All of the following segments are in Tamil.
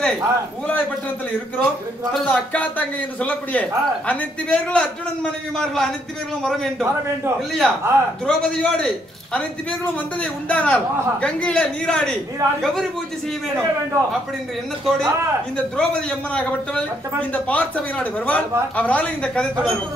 இடத்திலே ஊலாய் பட்டணத்தில் இருக்கிறோம். அக்கா தங்கை என்று சொல்லக்கூடிய அனைத்து பேர்களும் அர்ஜுனன் மனைவிமார்கள் அனைத்து பேர்களும் வர வேண்டும் இல்லையா? திரௌபதியோடு அனைத்து பேர்களும் வந்ததை உண்டானால் கங்கையில நீராடி கௌரி பூஜை செய்ய வேண்டும் அப்படின்ற எண்ணத்தோடு இந்த திரௌபதி அம்மனாகப்பட்டவள் இந்த பார்சபை நாடு வருவாள். அவரால் இந்த கதை தொடரும்.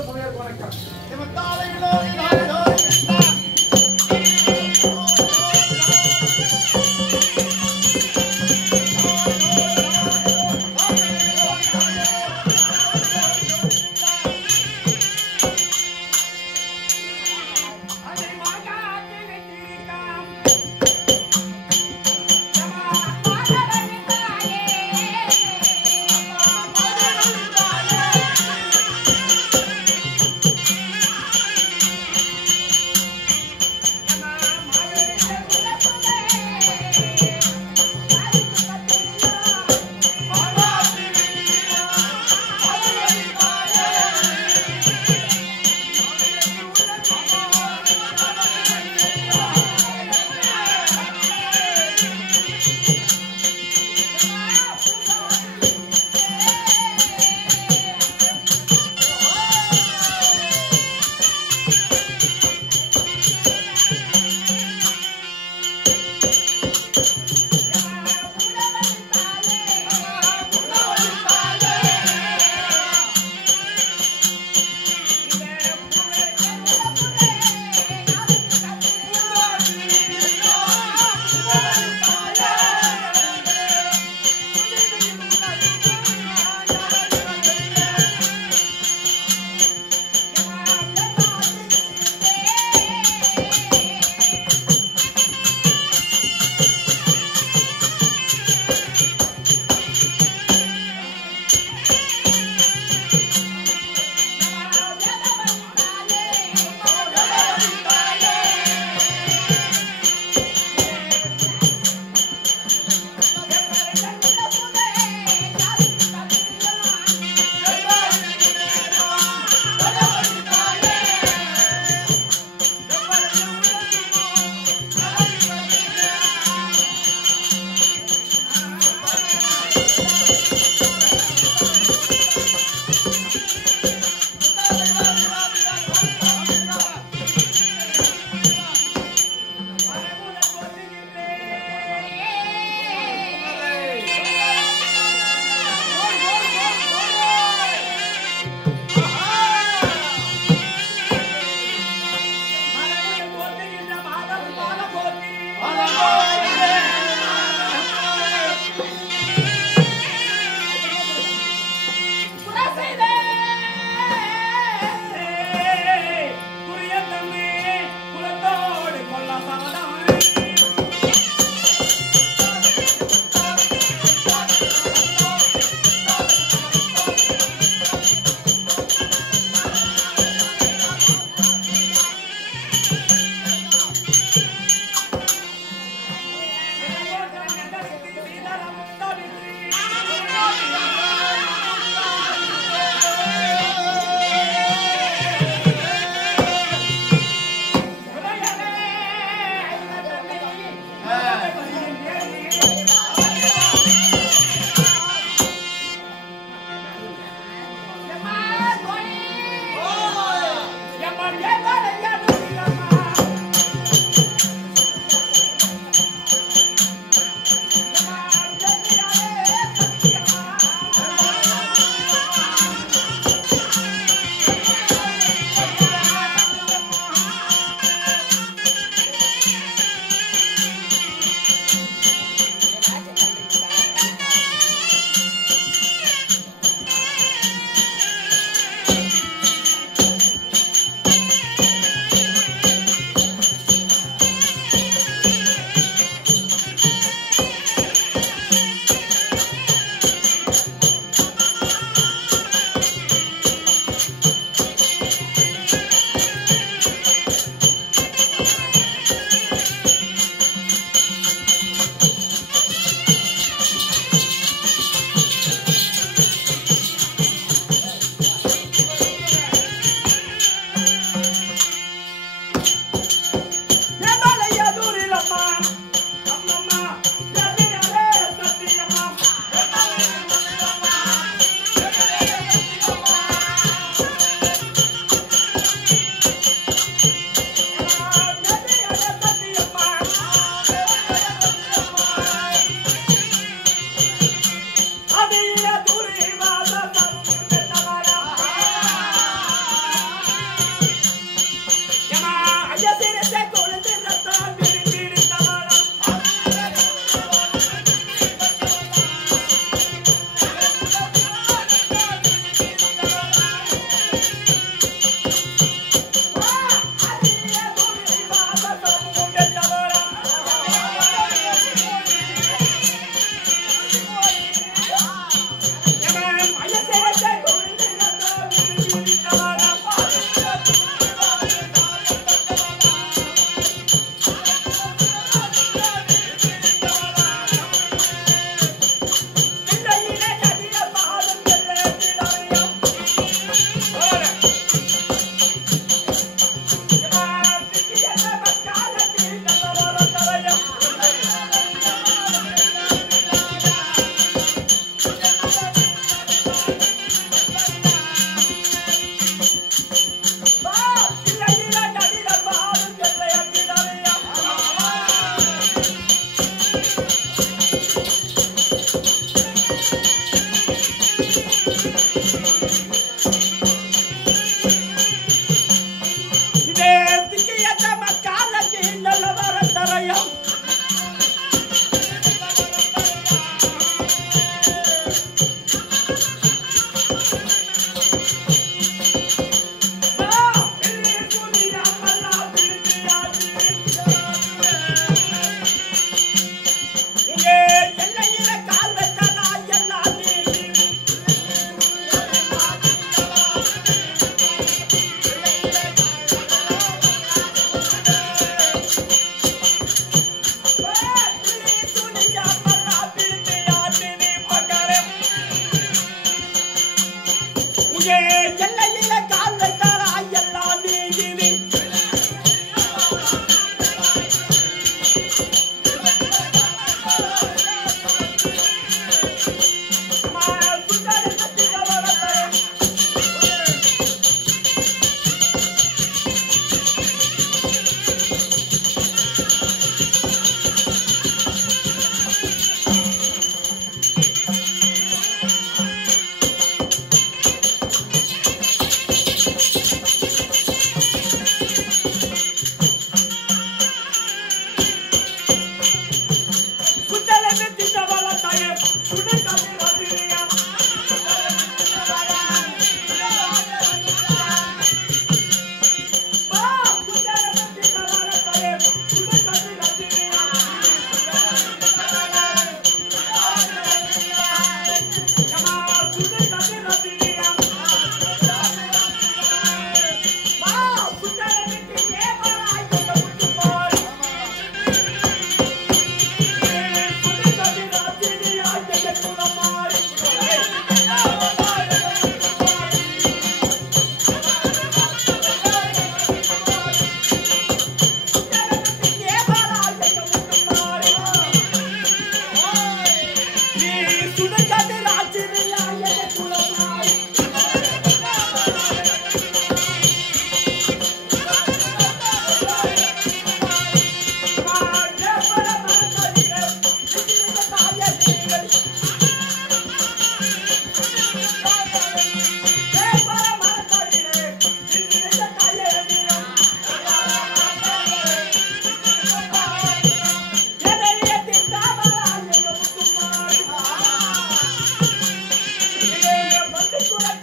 Let's go.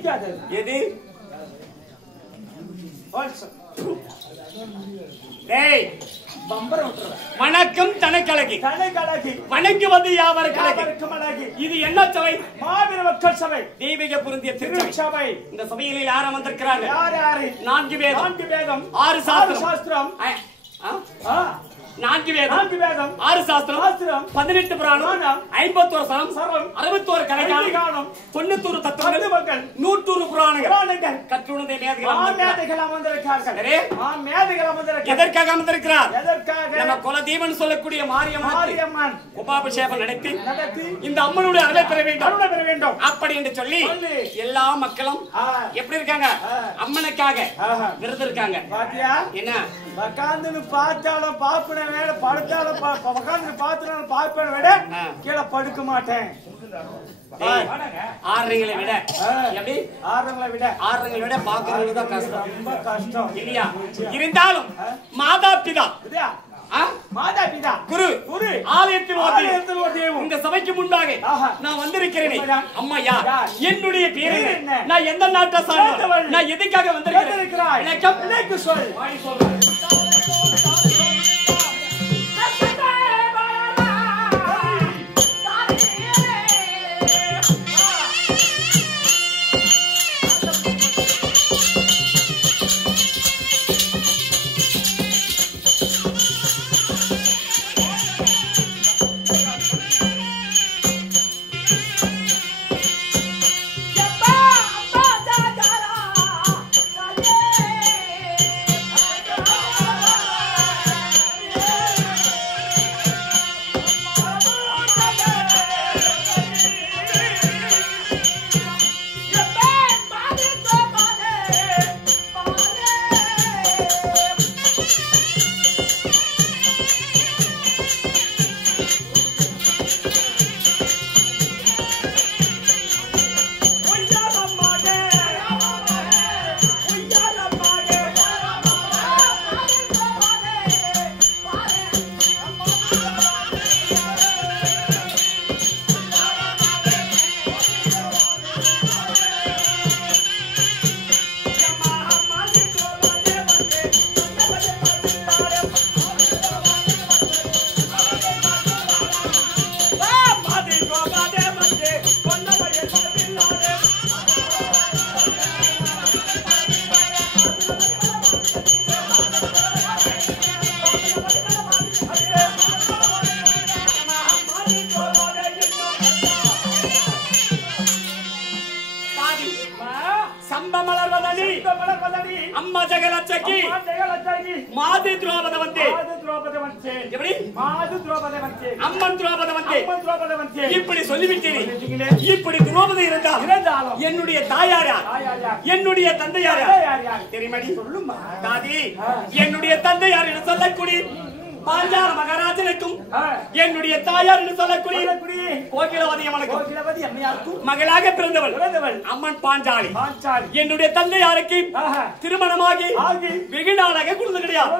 பிடிக்காது. எது? டேய் பம்பரம் விட்டுறேன். வணக்கம் தனக்கழகி. தனக்கழகி. வணங்குவது யாவருக்கும் அழகி. இது என்ன சபை? மாவீர மக்கள் சபை. தெய்வீக பொருந்திய திருச்சபை. இந்த சபையில் யார் அமர்ந்திருக்கிறாங்க? யாரு? 4 வேதம். 4 வேதம். 6 சாஸ்திரம். 4 வேதம். 4 வேதம். 6 சாஸ்திரம். 18 புராணம். 51 சரம். 61 கலைகானம். 90 தத்துவங்கள். 100 புராணங்கள். கற்றுணர்ந்த மேதைகள் அமர்ந்திருக்கிறார்கள். எதற்காக அமர்ந்திருக்கிறார்? எதற்காக? நம்ம குலதெய்வம் சொல்லக்கூடிய மாரியம்மன் உபாபிஷேகம் நடத்தி நடத்தி இந்த அம்மனுடைய அருளை பெற வேண்டும் அப்படி என்று சொல்லி எல்லா மக்களும் எப்படி இருக்காங்க? அம்மனுக்காக விரதம் இருக்காங்க. பாத்தியா? என்ன உட்கார்ந்து பார்த்தாலும் பாப்பன வேலை, படுத்தாலும் உட்கார்ந்து பார்த்தாலும் பாப்பன விட கீழே படுக்க மாட்டேன். ஆறுங்களை விட எப்படி? ஆறுங்களை விட பாக்குறது தான் கஷ்டம். ரொம்ப கஷ்டம் இல்லையா? இருந்தாலும் மாதா பிதா மாதா பிதா குரு ஆலயத்தில் இந்த சபைக்கு முன்பாக நான் வந்திருக்கிறேன். அம்மா யார்? என்னுடைய பேர் என்ன? நான் எந்த நாட்டை சார்ந்தவள்? நான் எதுக்காக வந்திருக்கிறேன்? சொல். இப்படி சொல்லிவிட்டேன். இப்படி துரோபதி இருந்தாலும் என்னுடைய தாயாரா என்னுடைய தந்தையாரா தெரியுமா? சொல்லுமா தாதி. என்னுடைய தந்தையார் என்று சொல்லக்கூடிய பாஞ்சால மகாராஜனுக்கும் என்னுடைய தாயார் என்று சொல்லக்கூடிய கோகிலவதி அம்மனுக்கும் மகளாக பிறந்தவள் அம்மன் பாஞ்சாலி. என்னுடைய தந்தையாருக்கு திருமணமாகி வெகு நாளாக குழந்தை கிடையாது.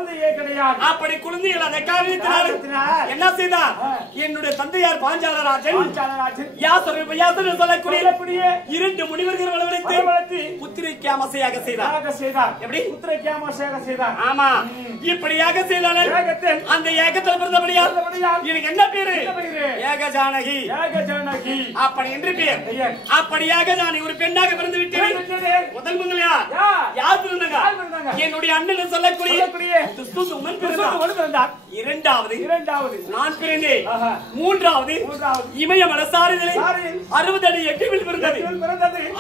அப்படி குழந்தை இல்லாத காரணத்தினால் என்ன செய்தார்? என்னுடைய தந்தையார் பாஞ்சாலராஜன் யாசர் சொல்லக்கூடிய 2 முனிவர்கள் வளர்த்து புத்திரிக்கு அமசையாக செய்தார். எப்படி? புத்திரிக்கு அமசையாக செய்தார். ஆமா, இப்படியாக செய்தார். அந்த ஏகத்தில் பிறந்தபடியா எனக்கு என்ன பேரு? ஏக ஜானகி. அப்படி என்று பேர். அப்படியாக நான் ஒரு பெண்ணாக பிறந்து விட்டேன். முதல் யார் பிறந்தாங்க? என்னுடைய அண்ணன் சொல்லக்கூடிய இரண்டாவது நான் பிறந்தேன். மூன்றாவது இமய மனசாரிதலை 60 அடி எட்டில் பிறந்தது.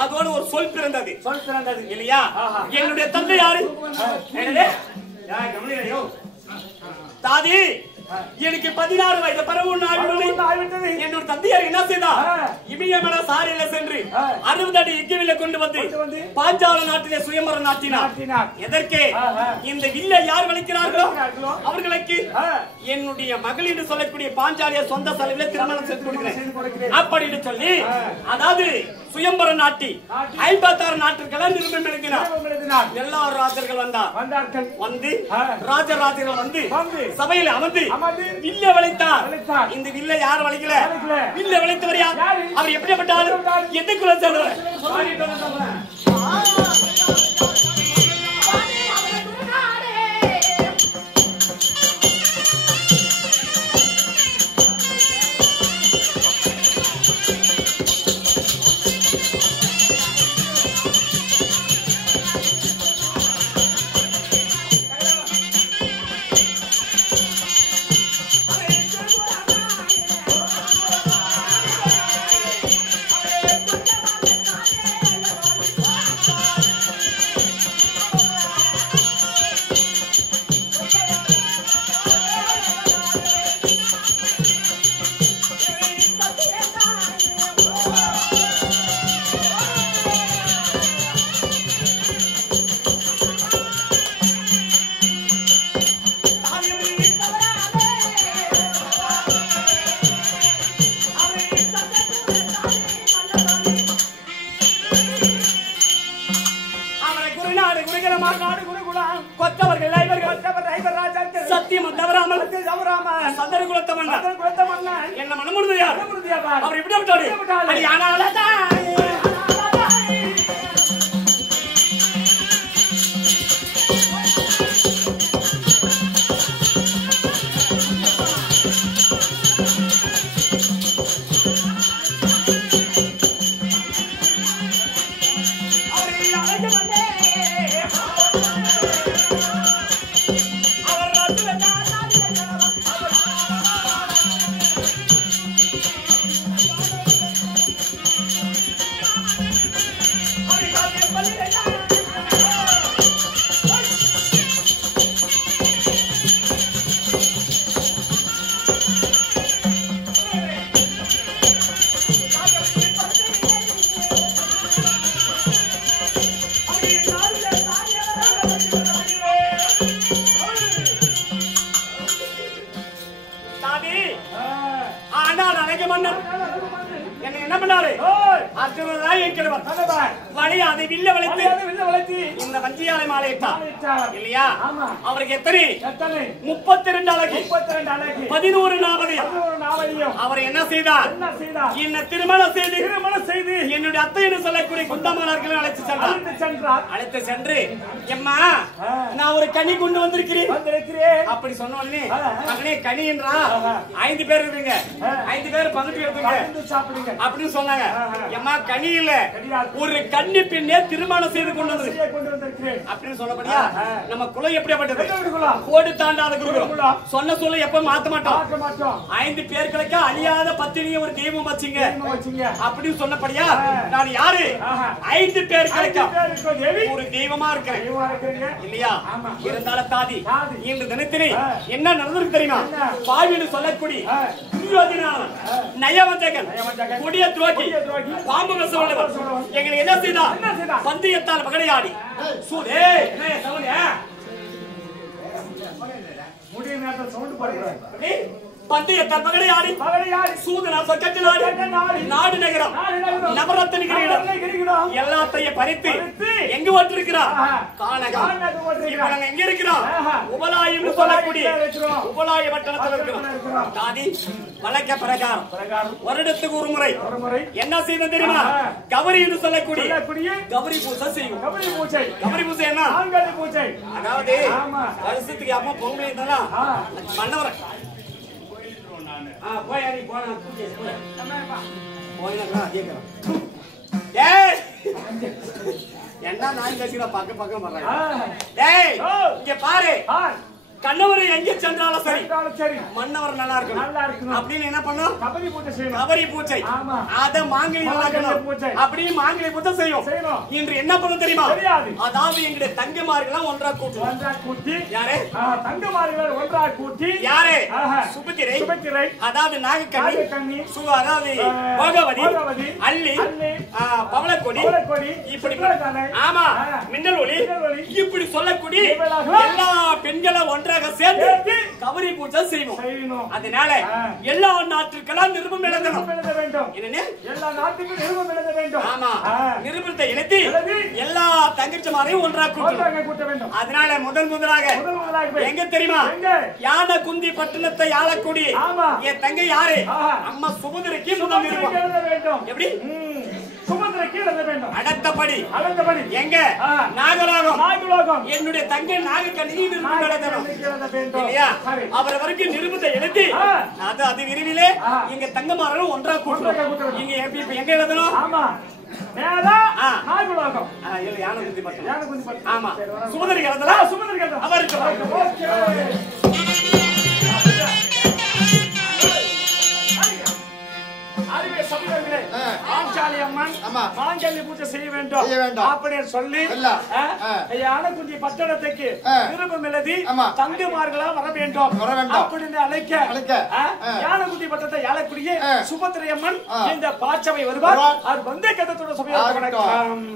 அதோடு ஒரு சொல் பிறந்தது இல்லையா? என்னுடைய தந்தை யாரு? தாதி, எனக்கு 16 வயது பரவும் என்னோட தந்தையார் என்ன செய்தார்? இமயமல சாரியில சென்று 60 அடி எக்கிவில கொண்டு வந்து பாஞ்சால நாட்டிலே சுயம்பரம் நாட்டினார். எதற்கு? இந்த வில்லை யார் வளைக்கிறார்களோ அவர்களுக்கு என்னுடைய மகள் என்று சொல்லக்கூடிய பாஞ்சாலியார் சொந்த செலவில் திருமணம் செய்து கொடுக்கிறேன் அப்படின்னு சொல்லி, அதாவது சுயம்பரம் நாட்டி 56 நாட்டிற்கெல்லாம் நிருபம் எழுதினார். எல்லா ராஜர்கள் வந்தார்கள். வந்து ராஜராஜர்கள் வந்து சபையில் அமர்ந்து வில்ல வளைத்தார். இந்த வில்லை யார் வளைக்கல? வில்ல வளைத்தவர் யார்? அவர் எப்படிப்பட்டாலும் எந்த குலம் சேர்ந்தவர்? சத்தியம் தவறாமல் சந்தன குலத்தமன் என்ன மனமுழுதையார் அவர் இப்படி விட்டாரு ஆனால் என்ன பண்ணாரு வழியாதை வில்ல வளைத்து இந்த வஞ்சியாலை மாலையிட்டார் இல்லையா? அவருக்கு எத்தனை 32 அழகு 11 நாவதியம். அவர் என்ன செய்தார்? என்ன திருமணம் செய்து என்னுடைய அத்தை என்று சொல்லக்கூடிய குந்தமானவர்களை அழைத்து சென்று எம்மா நான் ஒரு கனி கொண்டு வந்திருக்கிறேன் அப்படி சொன்ன உடனே மகனே கனி என்றா 5 பேர் இருக்குங்க 5 பேர் பங்கிட்டு எடுத்துங்க அப்படின்னு சொன்னாங்க. எம்மா கனி இல்ல ஒரு கன்னி பெண்ணே திருமணம் செய்து கொண்டு வந்திருக்கிறேன் அப்படின்னு சொல்லப்படியா நம்ம குலம் எப்படிப்பட்டது? கோடு தாண்டாத குருகுலம். சொன்ன சொல்ல எப்ப மாத்த மாட்டோம். 5 பேர்களுக்கு அழியாத பத்தினியை ஒரு தெய்வம் வச்சுங்க அப்படின்னு சொன்னபடியா நான் யாரு 5 பேர்களுக்கு ஒரு தெய்வமா இருக்கிறேன் இல்லையா? இருந்தாலும் தாதி இன்று தினத்திலே என்ன நடந்திருக்கு தெரியுமா? பாவின்னு சொல்லக்கூடிய நயவஞ்சகன் கொடிய துரோகி பாம்பு வசவல்லவர் எங்களை என்ன செய்தா? பந்தயத்தால் பகடையாடி சூடே முடிய நேரத்தில் சவுண்ட் போடுறாங்க. பந்தயத்தால் பகடையாடி சூதனா சொக்கத்தினாடி நாடு நகரம் நவரத்தின கிரீடம் எல்லாத்தையும் பறித்து எங்க ஓட்டிருக்கிறார்? கானகம். இப்ப நாங்க எங்க இருக்கிறோம்? உபலாயம் சொல்லக்கூடிய உபலாய பட்டணத்தில் இருக்கிறோம். தாதி வழக்க பிரகாரம் வருடத்துக்கு ஒரு முறை என்ன செய்யணும் தெரியுமா? கௌரி என்று சொல்லக்கூடிய கௌரி பூஜை செய்யும். கௌரி பூஜை என்ன? அதாவது வருஷத்துக்கு அம்மா பொங்கல் இருந்தாலும் மன்னவரை என்ன நாய் கட்சியில பக்கம் பக்கம் இங்க பாரு கண்ணவர் எங்க சென்றாலும் சரி மன்னவர் நல்லா இருக்கணும் அப்படின்னு என்ன பண்ணும்? கபரி பூஜை. அத மாங்கனி அப்படியே மாங்கனி பூஜை செய்யும். இன்று என்ன பண்ண தெரியுமா? அதாவது எங்களுடைய தங்கமார்கள் ஒன்றா கூட்டி யாரு தங்கமார்கள் ஒன்றா கூட்டி யாரு சுபத்திரை அதாவது நாகக்கண்ணி அதாவது பகவதி அள்ளி பவளக்கொடி இப்படி ஆமா மின்னல் ஒளி இப்படி சொல்லக்கூடிய எல்லா பெண்களும் ஒன்றா சேர்ந்து கௌரி பூஜை செய்வோம். அதனால எல்லா நாட்டுக்கெல்லாம் நிருபம் எழுத வேண்டும். எல்லா நாட்டுக்கும் நிருபம் எழுத வேண்டும். ஆமா நிருபத்தை எழுதி எல்லா தங்கச்சிமாரையும் ஒன்றா கூட்ட வேண்டும். அதனால முதலாக எங்க தெரியுமா? யானை குந்தி பட்டணத்தை ஆளக்கூடிய என் தங்கை யாரு? அம்மா சுபதிரைக்கு முதல் நிருபம் எழுத வேண்டும். எப்படி சுபதிரைக்கு அடுத்தபடி எங்க நாகலோகம் என்னுடைய தங்கை நாகக்கண்ணியை இல்லையா அவர் வரைக்கும் நிருபத்தை எழுதி அது விரைவிலே இங்க தங்கமாரலும் ஒன்றா கூட்டுறோம். இங்க எங்க எழுதணும்? ஆமா சுமதரி எழுதலாம். அவருக்கு மாங்கல்ய பூஜை செய்ய வேண்டும் அப்படின்னு சொல்லி யானைக்குடி பட்டணத்துக்கு விருப்பம் எழுதி தங்குமார்களா வர வேண்டும் அப்படின்னு அழைக்க யானைக்குடி பட்டணத்தை யானைக்குடியே சுபத்திரையம்மன் இந்த பாச்சவை வருவார். அவர் வந்தே கதத்தோட சபையா வணக்கம்.